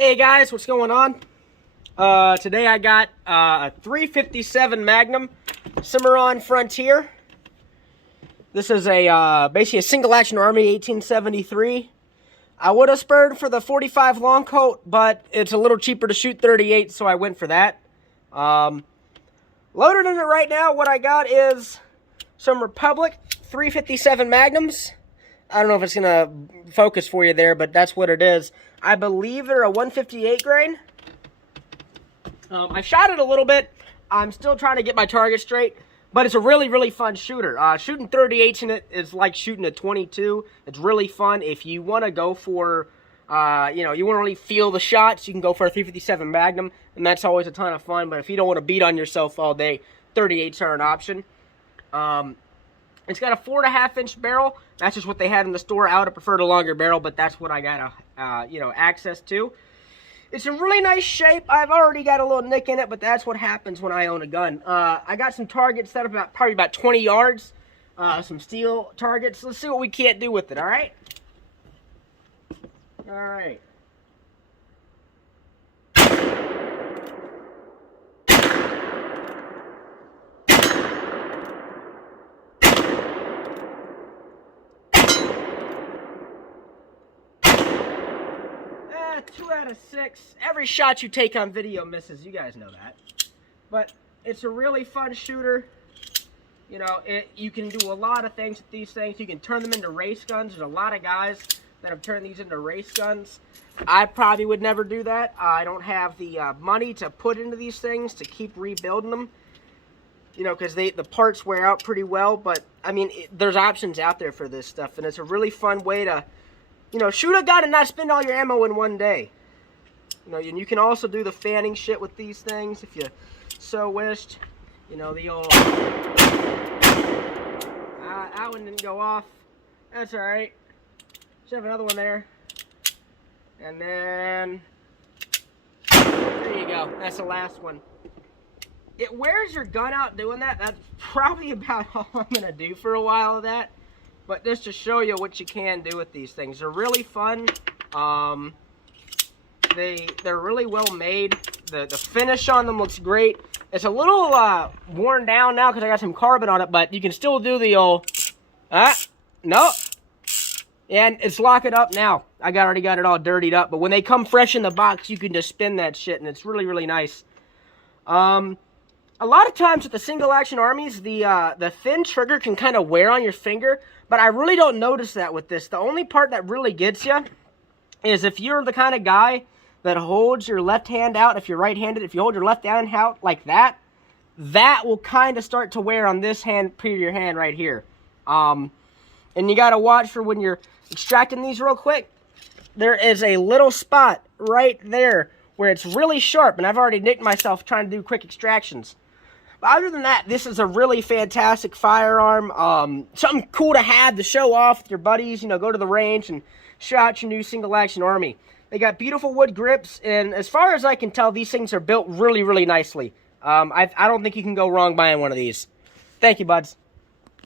Hey guys, what's going on? Today I got a 357 Magnum Cimarron Frontier. This is basically a single action Army 1873. I would have spurred for the 45 long coat, but it's a little cheaper to shoot 38, so I went for that. Loaded in it right now, what I got is some Republic 357 Magnums. I don't know if it's going to focus for you there, but that's what it is. I believe they're a 158 grain. I shot it a little bit. I'm still trying to get my target straight, but it's a really, really fun shooter. Shooting 38s in it is like shooting a 22. It's really fun. If you want to go for, you want to really feel the shots, you can go for a 357 Magnum, and that's always a ton of fun. But if you don't want to beat on yourself all day, 38s are an option. It's got a 4.5-inch barrel. That's just what they had in the store. I would have preferred a longer barrel, but that's what I got, access to. It's in really nice shape. I've already got a little nick in it, but that's what happens when I own a gun. I got some targets set up probably about 20 yards. Some steel targets. Let's see what we can't do with it, all right? All right. Two out of 6. Every shot you take on video misses. You guys know that. But it's a really fun shooter. You know, you can do a lot of things with these things. You can turn them into race guns. There's a lot of guys that have turned these into race guns. I probably would never do that. I don't have the money to put into these things to keep rebuilding them. You know, because the parts wear out pretty well. But, I mean, there's options out there for this stuff. And it's a really fun way to, shoot a gun and not spend all your ammo in one day. And you can also do the fanning shit with these things if you so wished. The old... that one didn't go off. That's alright. Should have another one there. And then... there you go. That's the last one. It wears your gun out doing that. That's probably about all I'm going to do for a while of that. But just to show you what you can do with these things. They're really fun. They're really well made. The finish on them looks great. It's a little worn down now because I got some carbon on it, but you can still do the old... no. And it's locking up now. I already got it all dirtied up. But when they come fresh in the box, you can just spin that shit, and it's really, really nice. A lot of times with the single action armies, the thin trigger can kind of wear on your finger, but I really don't notice that with this. The only part that really gets you is if you're the kind of guy that holds your left hand out, if you're right-handed, if you hold your left hand out like that, that will kind of start to wear on this hand, your hand right here. And you got to watch for when you're extracting these real quick. There is a little spot right there where it's really sharp, and I've already nicked myself trying to do quick extractions. But other than that, this is a really fantastic firearm. Something cool to have to show off with your buddies. Go to the range and show out your new single-action Army. They got beautiful wood grips, and as far as I can tell, these things are built really, really nicely. I don't think you can go wrong buying one of these. Thank you, buds.